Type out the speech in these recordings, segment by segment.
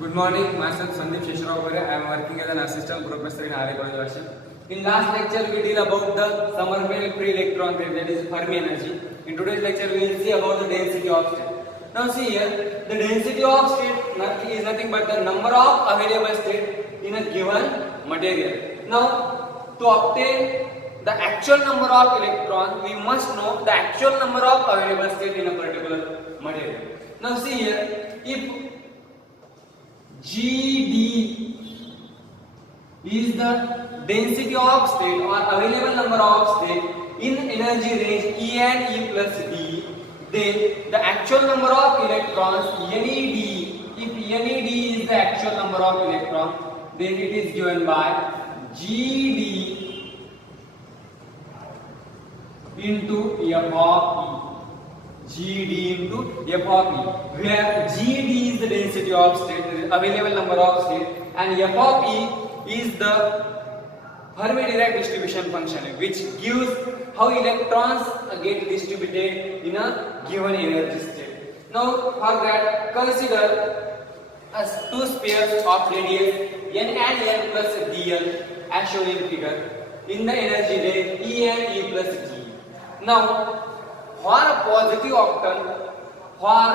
Good morning, myself Sandeep Shesharao Gore. I am working as an assistant professor in RA College Worship. In last lecture, we did about the Sommerfeld free electron theory, that is Fermi energy. In today's lecture, we will see about the density of state. Now see here, the density of state is nothing but the number of available state in a given material. Now, to obtain the actual number of electrons, we must know the actual number of available state in a particular material. Now see here, if GD is the density of state or available number of state in energy range E and E plus D, then the actual number of electrons NED, if NED is the actual number of electrons, then it is given by GD into F of E. GD into F of E, where GD is the density of state, the available number of state, and F of E is the Fermi-Dirac distribution function, which gives how electrons get distributed in a given energy state. Now, for that, consider as two spheres of radius N and N plus dl as shown in figure in the energy range E and E plus D. Now, for positive octal, for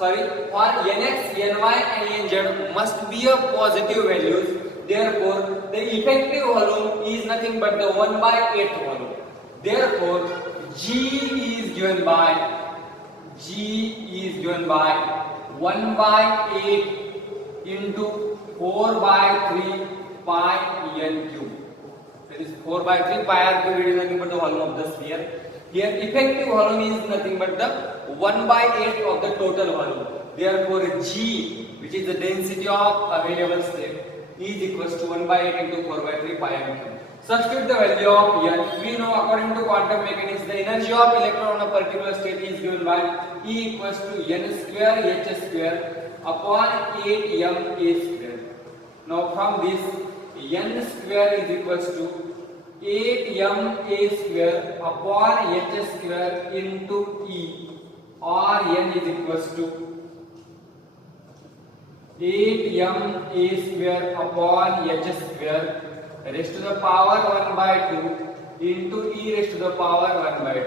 Nx, Ny and Nz must be a positive values. Therefore, the effective volume is nothing but the 1 by 8 volume. Therefore, G is given by 1 by 8 into 4 by 3 pi N cube. That is 4 by 3 pi R cube. It is nothing but the volume of the sphere. Here effective volume is nothing but the 1 by 8 of the total volume. Therefore G, which is the density of available state, is equals to 1 by 8 into 4 by 3 pi m cube. Substitute the value of N. We know according to quantum mechanics the energy of electron on a particular state is given by E equals to N square H square upon 8 m A square. Now from this N square is equals to 8 m A square upon H square into E, or N is equals to 8 m A square upon H square raised to the power 1 by 2 into E raised to the power 1 by 2.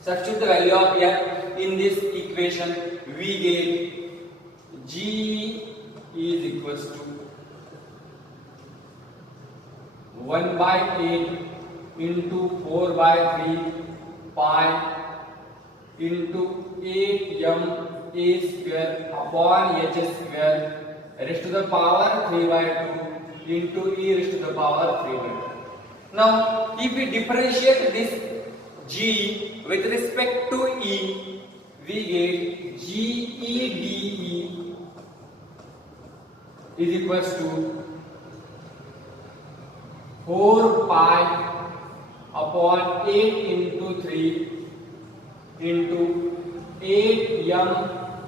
Substitute the value of N in this equation, we get G is equals to 1 by 8 into 4 by 3 pi into 8 m A square upon H square raised to the power 3 by 2 into E raised to the power 3 by 2. Now, if we differentiate this G with respect to E, we get GEDE is equals to 4 pi upon 8 into 3 into 8 m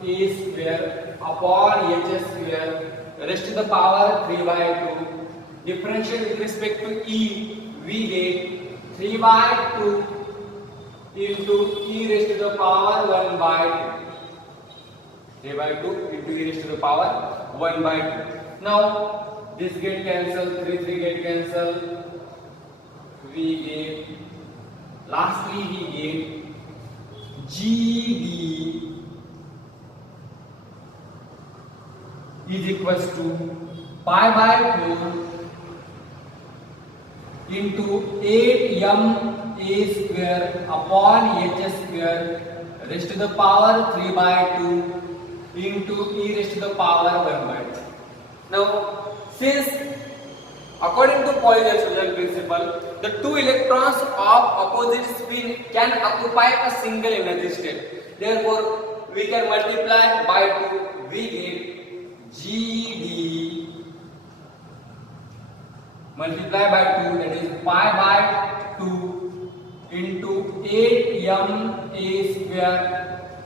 A square upon H square raised to the power 3 by 2. Differentiate with respect to E, we get 3 by 2 into E raised to the power 1 by 2. 3 by 2 into E raised to the power 1 by 2. Now, this get cancelled, 3 get cancelled. We get, lastly we get GD is equals to pi by 4 into 8 m A square upon H square raised to the power 3 by 2 into E raised to the power 1 by 2. Now, since according to Pauli-Exclusion principle, the two electrons of opposite spin can occupy a single energy state. Therefore, we can multiply by 2. We get GD multiply by 2, that is pi by 2 into 8 m A square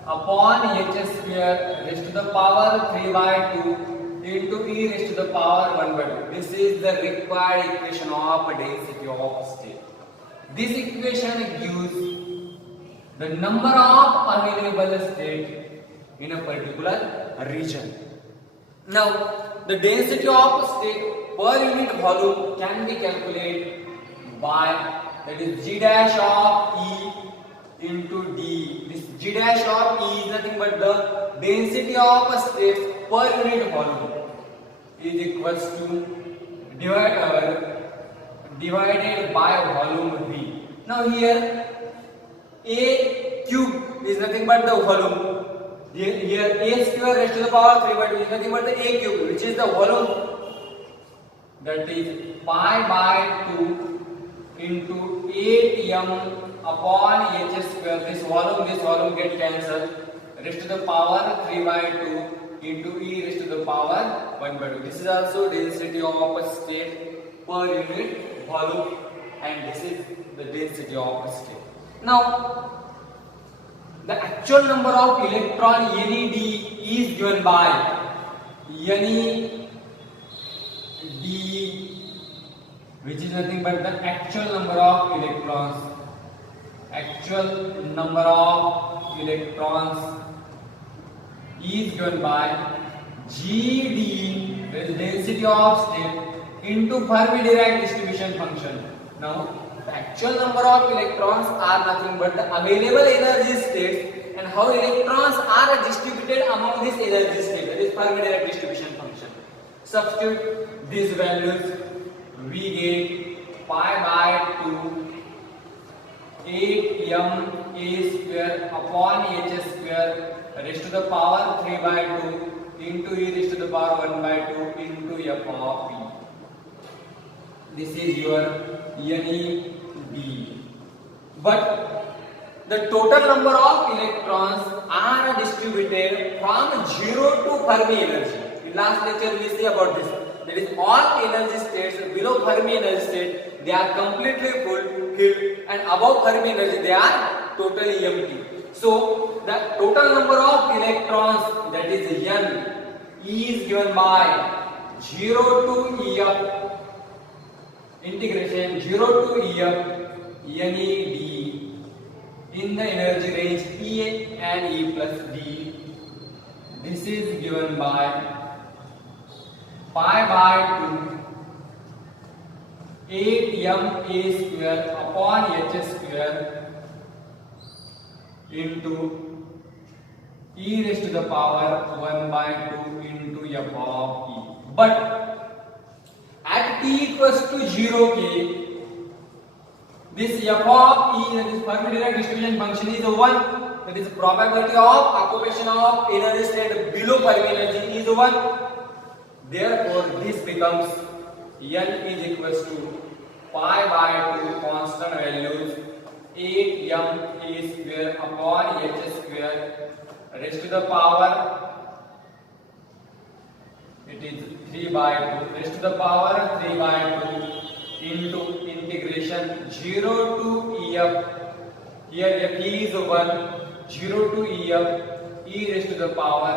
upon H square raised to the power 3 by 2 into E raised to the power 1 by 2. This is the required equation of density of state. This equation gives the number of available state in a particular region. Now, the density of state per unit volume can be calculated by, that is, G dash of E into D. This G dash of E is nothing but the density of a state per unit volume is equals to divided by volume V. Now here A cube is nothing but the volume. Here A square raised to the power 3 by 2 is nothing but the A cube, which is the volume. That is pi by 2 into 8m upon h square. This volume get cancelled. Raised to the power 3 by 2 into e raised to the power 1 by 2. This is also density of a state per unit volume, and this is the density of a state. Now, the actual number of electron NED is given by NED, which is nothing but the actual number of electrons. Actual number of electrons is given by GD, that is density of state, into Fermi-Dirac distribution function. Now, the actual number of electrons are nothing but the available energy states and how electrons are distributed among these energy states. That is Fermi-Dirac distribution function. Substitute these values, we get pi by 2 8m a square upon h square raised to the power 3 by 2 into e raised to the power 1 by 2 into f of p. This is your NED. But the total number of electrons are distributed from 0 to Fermi energy. In last lecture we see about this. That is, all energy states below Fermi energy state, they are completely filled, and above Fermi energy they are totally empty. So the total number of electrons, that is N, is given by 0 to EF integration 0 to EF NED in the energy range E and E plus D. This is given by pi by 2 8m a square upon h square into e raised to the power 1 by 2 into f of e. But at t equals to 0 k, this f of e, that is Fermi-Dirac distribution function, is 1. That is probability of occupation of energy state below Fermi energy is 1. Therefore, this becomes N is equals to pi by 2 constant values 8m a square upon h square raised to the power, it is 3 by 2 raised to the power 3 by 2 into integration 0 to EF. Here f is 1, 0 to EF e raised to the power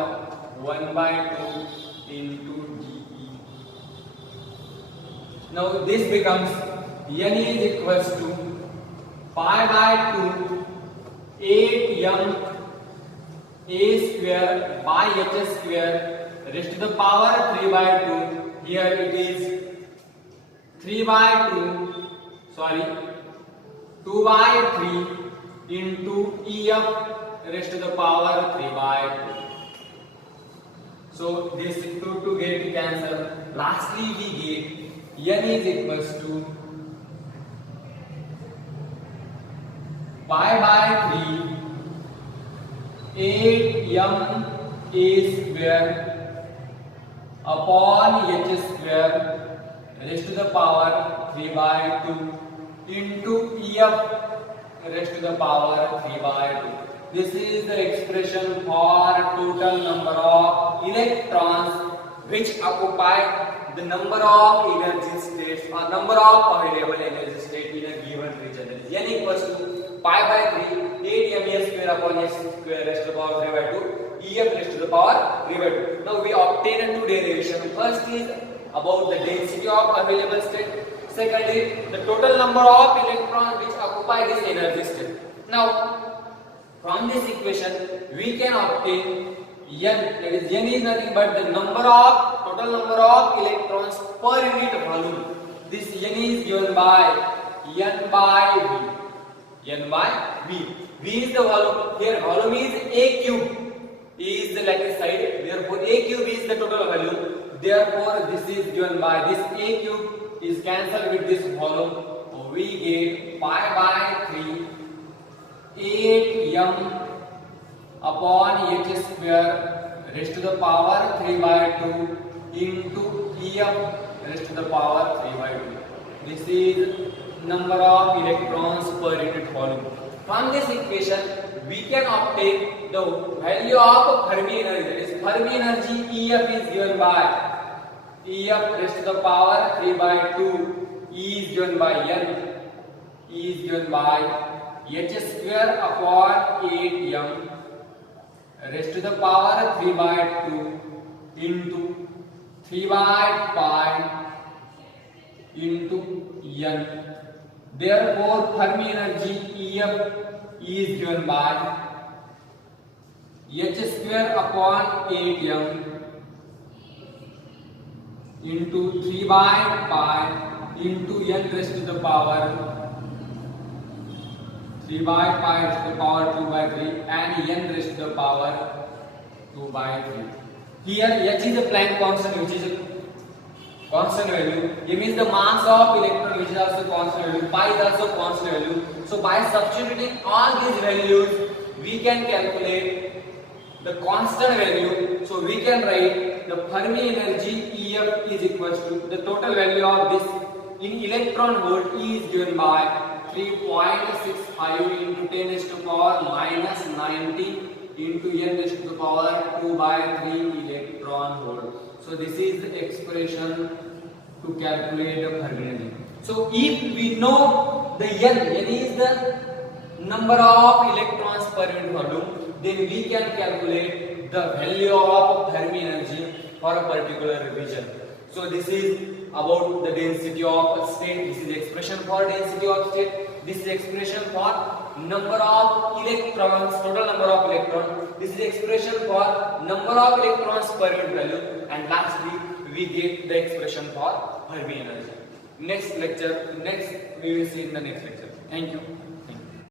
1 by 2 into dE. Now this becomes N is equals to pi by 2 8m a square by h square raised to the power 3 by 2. Here it is 2 by 3 into EF raised to the power 3 by 2. So this 2 get cancelled. Lastly, we get N is equals to pi by 3 8m a square upon h square raised to the power 3 by 2 into EF raised to the power 3 by 2. This is the expression for total number of electrons which occupy the number of energy states or number of available energy states in a given region. N equals to pi by 3 8m a square upon h square raised to the power 3 by 2 EF raised to the power 3 by 2. Now we obtain two derivations. First is about the density of available state. Second is the total number of electrons which occupy this energy state. Now from this equation we can obtain N, that is N is nothing but the total number of electrons per unit volume. This N is given by N by V. N by V. V is the volume. Here volume is A cube. A is the lattice side. Therefore A cube is the total volume. Therefore this is given by this A cube is cancelled with this volume. We get pi by 3 8m upon h square raised to the power 3 by 2 into em raised to the power 3 by 2. This is number of electrons per unit volume. From this equation, we can obtain the value of Fermi energy. That is, Fermi energy EF is given by EF raised to the power 3 by 2. E is given by N. E is given by h square upon 8m raised to the power 3 by 2 into 3 by pi into N. Therefore, Fermi energy EF is given by h square upon 8m into 3 by pi into n raised to the power 3 by pi raised to the power 2 by 3 and n raised to the power 2 by 3. Here h is a Planck constant, which is a constant value. M is the mass of electron, which is also constant value. Pi is also constant value. So by substituting all these values, we can calculate the constant value. So we can write the Fermi energy EF is equal to the total value of this in electron volt. E is given by 3.65 into 10 raised to the power minus 90 into n raised to the power 2 by 3 electron volt. So this is the expression to calculate the Fermi energy. So if we know the n is the number of electrons per unit volume, then we can calculate the value of Fermi energy for a particular region. So this is about the density of state. This is the expression for density of state. This is the expression for number of electrons, total number of electrons. This is the expression for number of electrons per unit value. And lastly, we get the expression for Fermi energy. Next we will see in the next lecture. Thank you.